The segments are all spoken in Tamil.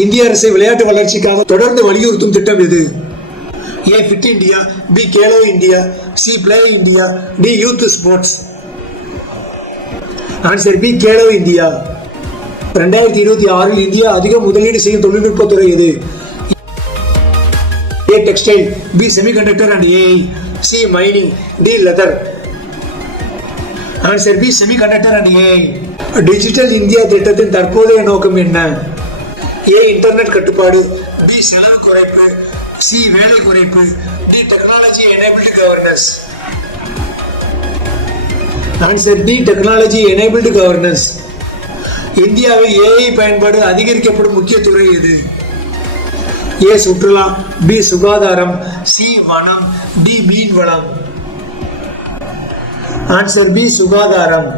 இந்திய அரசு விளையாட்டு வளர்ச்சிக்காக தொடர்ந்து வலியுறுத்தும் திட்டம் எது? A fit India, B Khelo India, C play India, D youth sports. Answer B Khelo India. 2026 India அதிக முதலீடு செய்யும் தொழில்நுட்பத்துறை எது? A textile, B semiconductor and AI, C mining, D leather. Answer B semiconductor and AI. Digital India திட்டத்தின் தற்போதைய நோக்கம் என்ன? ஏ இன்டர்நெட் கட்டுப்பாடு, பி செலவு குறைப்பு, சி வேலை குறைப்பு, D technology enabled governance. Answer D technology enabled governance. இந்தியாவில் ஏஐ பயன்பாடு அதிகரிக்கப்படும் முக்கிய துறை எது? ஏ சுற்றுலா, பி சுகாதாரம், சி வனம், டி மீன் வளம். ஆன்சர் பி சுகாதாரம்.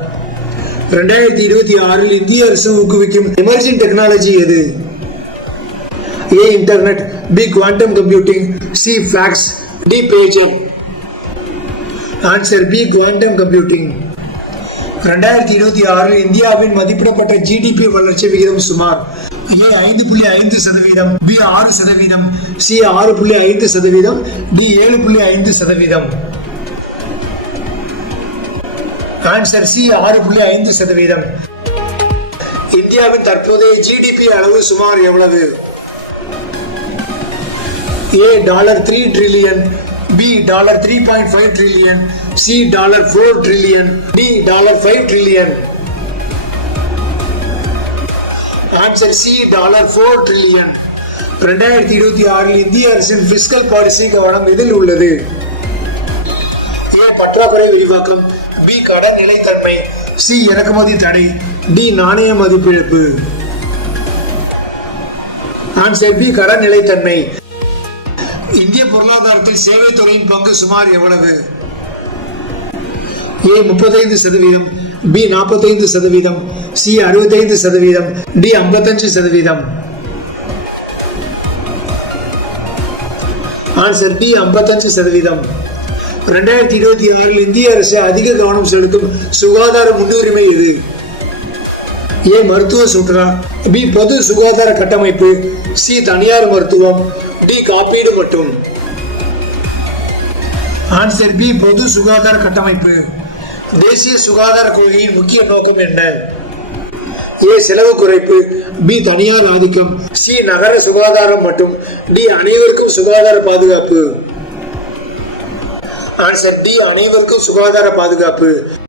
2026 இந்திய அரசு ஊக்குவிக்கும் எமர்ஜிங் டெக்னாலஜி எது? A internet, B quantum computing, C flax, D paging. Answer B quantum computing. 2026 இந்தியாவின் மதிப்பிடப்பட்ட ஜிடிபி வளர்ச்சி விகிதம் சுமார் A 5.5%, B 6%, C 6.5%, D 7.5%. Answer C 6.5%. இந்தியாவின் தற்போதைய ஜிடிபி அளவு சுமார் எவ்வளவு? A $3 trillion, B $3.5 trillion, C $4 trillion, D $5 trillion. Answer C $4 trillion. 2026 இந்திய அரசின் பிஸ்கல் பாலிசி கவனம் இதில் உள்ளது. ஏ பற்றாக்குறை விரிவாக்கம், பி கடன் நிலைத்தன்மை, சி இறக்குமதி தடை, டி நாணய மதிப்பிழப்பு. ஆன்சர் பி கடன் நிலைத்தன்மை. இந்திய பொருளாதாரத்தில் சேவை துறையின் பங்கு சுமார் எவ்வளவு? A 35%, B 45%, C 65%, D 55%. Answer D 55%. 2026 இந்திய அரசு அதிக கவனம் செலுத்தும் சுகாதார முன்னுரிமை எது? ஏ மருத்துவ சுற்றுலா, பி பொது சுகாதார கட்டமைப்பு, சி தனியார் மருத்துவம், டி காப்பீடு மட்டும். ஆன்சர் பி பொது சுகாதார கட்டமைப்பு. தேசிய சுகாதார கொள்கையின் முக்கிய நோக்கம் என்ன? ஏ செலவு குறைப்பு, பி தனியார் ஆதிக்கம், சி நகர சுகாதாரம் மற்றும் டி அனைவருக்கும் சுகாதார பாதுகாப்பு. ஆன்சர் டி அனைவருக்கும் சுகாதார பாதுகாப்பு.